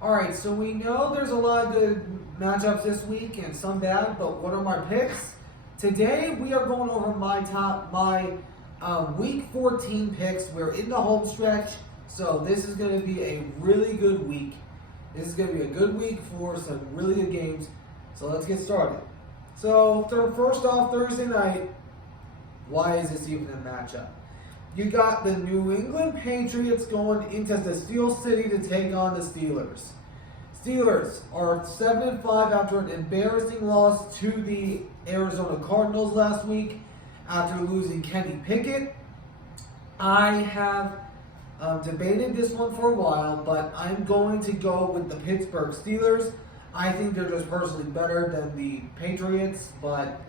All right, so we know there's a lot of good matchups this week and some bad, but what are my picks? Today we are going over my week 14 picks. We're in the home stretch, so this is going to be a really good week. This is going to be a good week for some really good games. So let's get started. So first off, Thursday night, why is this even a matchup? You got the New England Patriots going into the Steel City to take on the Steelers. Steelers are 7-5 after an embarrassing loss to the Arizona Cardinals last week after losing Kenny Pickett. I have debated this one for a while, but I'm going to go with the Pittsburgh Steelers. I think they're just personally better than the Patriots, but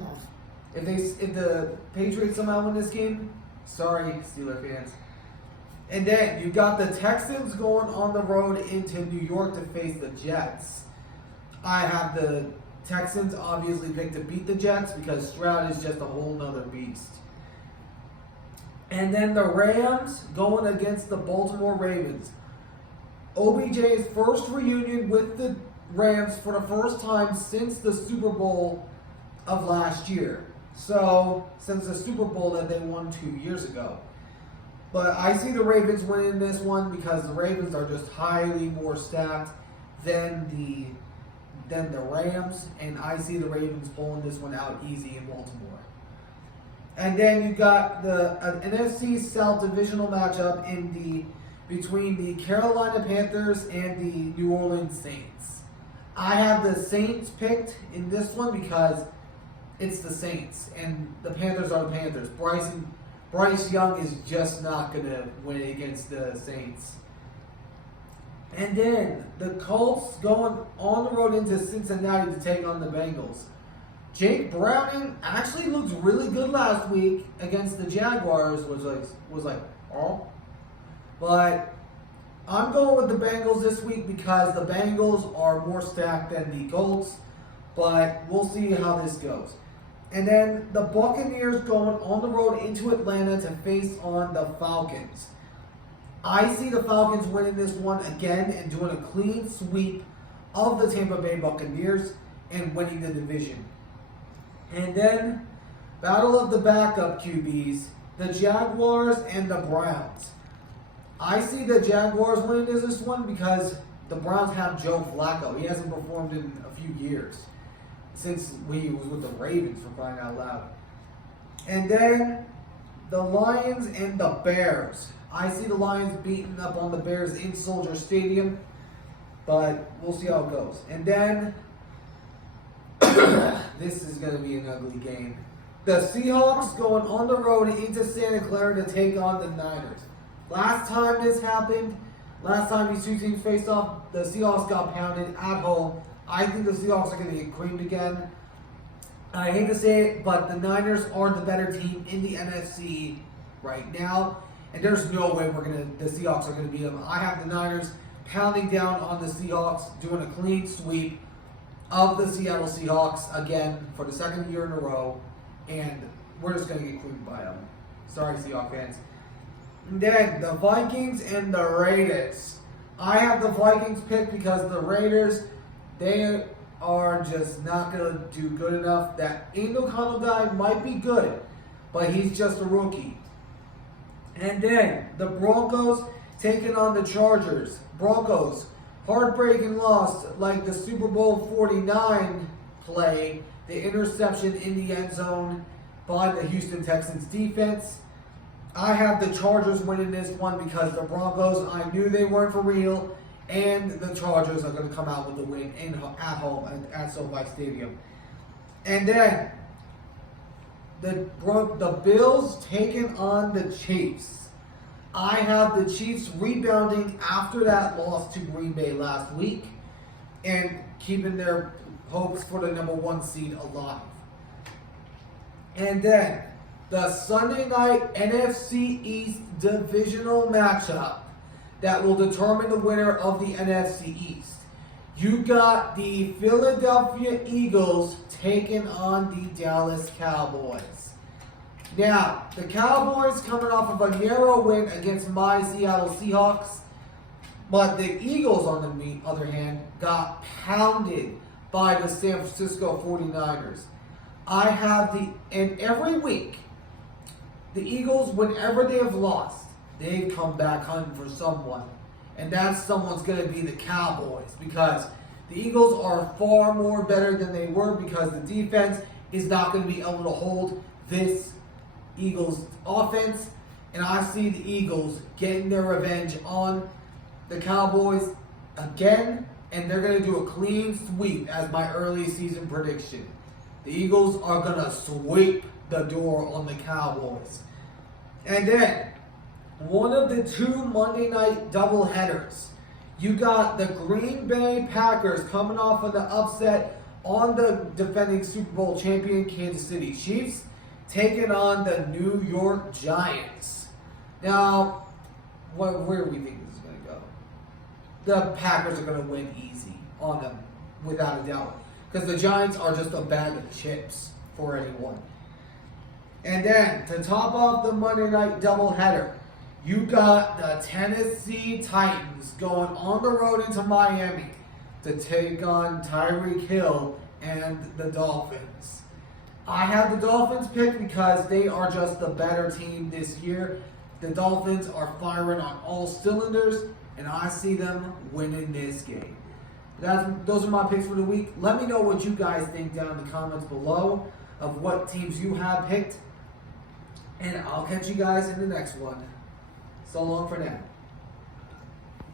if the Patriots somehow win this game, sorry, Steeler fans. And then you got the Texans going on the road into New York to face the Jets. I have the Texans obviously picked to beat the Jets because Stroud is just a whole nother beast. And then the Rams going against the Baltimore Ravens. OBJ's first reunion with the Rams for the first time since the Super Bowl of last year. So, since the Super Bowl that they won 2 years ago. But I see the Ravens winning this one because the Ravens are just highly more stacked than the Rams. And I see the Ravens pulling this one out easy in Baltimore. And then you got an NFC South divisional matchup between the Carolina Panthers and the New Orleans Saints. I have the Saints picked in this one because it's the Saints, and the Panthers are the Panthers. Bryce Young is just not going to win against the Saints. And then the Colts going on the road into Cincinnati to take on the Bengals. Jake Browning actually looked really good last week against the Jaguars. Was like, oh. But I'm going with the Bengals this week because the Bengals are more stacked than the Colts. But we'll see how this goes. And then the Buccaneers going on the road into Atlanta to face on the Falcons. I see the Falcons winning this one again and doing a clean sweep of the Tampa Bay Buccaneers and winning the division. And then, battle of the backup QBs, the Jaguars and the Browns. I see the Jaguars winning this one because the Browns have Joe Flacco. He hasn't performed in a few years. Since we was with the Ravens, for crying out loud. And then the Lions and the Bears. I see the Lions beating up on the Bears in Soldier Stadium, but we'll see how it goes. And then this is going to be an ugly game. The Seahawks going on the road into Santa Clara to take on the Niners. Last time this happened, last time these two teams faced off, the Seahawks got pounded at home. I think the Seahawks are going to get creamed again. I hate to say it, but the Niners are the better team in the NFC right now. And there's no way the Seahawks are going to beat them. I have the Niners pounding down on the Seahawks, doing a clean sweep of the Seattle Seahawks again for the second year in a row. And we're just going to get creamed by them. Sorry, Seahawks fans. And then the Vikings and the Raiders. I have the Vikings picked because the Raiders, they are just not going to do good enough. That Aiden O'Connell guy might be good, but he's just a rookie. And then the Broncos taking on the Chargers. Broncos, heartbreaking loss like the Super Bowl 49 play, the interception in the end zone by the Houston Texans defense. I have the Chargers winning this one because the Broncos, I knew they weren't for real. And the Chargers are going to come out with the win at home at SoFi Stadium. And then the Bills taking on the Chiefs. I have the Chiefs rebounding after that loss to Green Bay last week and keeping their hopes for the #1 seed alive. And then the Sunday night NFC East divisional matchup that will determine the winner of the NFC East. You got the Philadelphia Eagles taking on the Dallas Cowboys. Now, the Cowboys coming off of a narrow win against my Seattle Seahawks. But the Eagles, on the other hand, got pounded by the San Francisco 49ers. And every week, the Eagles, whenever they have lost, they've come back hunting for someone. And that someone's going to be the Cowboys, because the Eagles are far more better than they were, because the defense is not going to be able to hold this Eagles offense. And I see the Eagles getting their revenge on the Cowboys again, and they're going to do a clean sweep as my early season prediction. The Eagles are going to sweep the door on the Cowboys. And then, one of the two Monday night doubleheaders. You got the Green Bay Packers coming off of the upset on the defending Super Bowl champion Kansas City Chiefs, taking on the New York Giants. Now, where do we think this is going to go? The Packers are going to win easy on them, without a doubt, because the Giants are just a bag of chips for anyone. And then, to top off the Monday night doubleheader, you got the Tennessee Titans going on the road into Miami to take on Tyreek Hill and the Dolphins. I have the Dolphins picked because they are just the better team this year. The Dolphins are firing on all cylinders, and I see them winning this game. Those are my picks for the week. Let me know what you guys think down in the comments below of what teams you have picked. And I'll catch you guys in the next one. So long for now.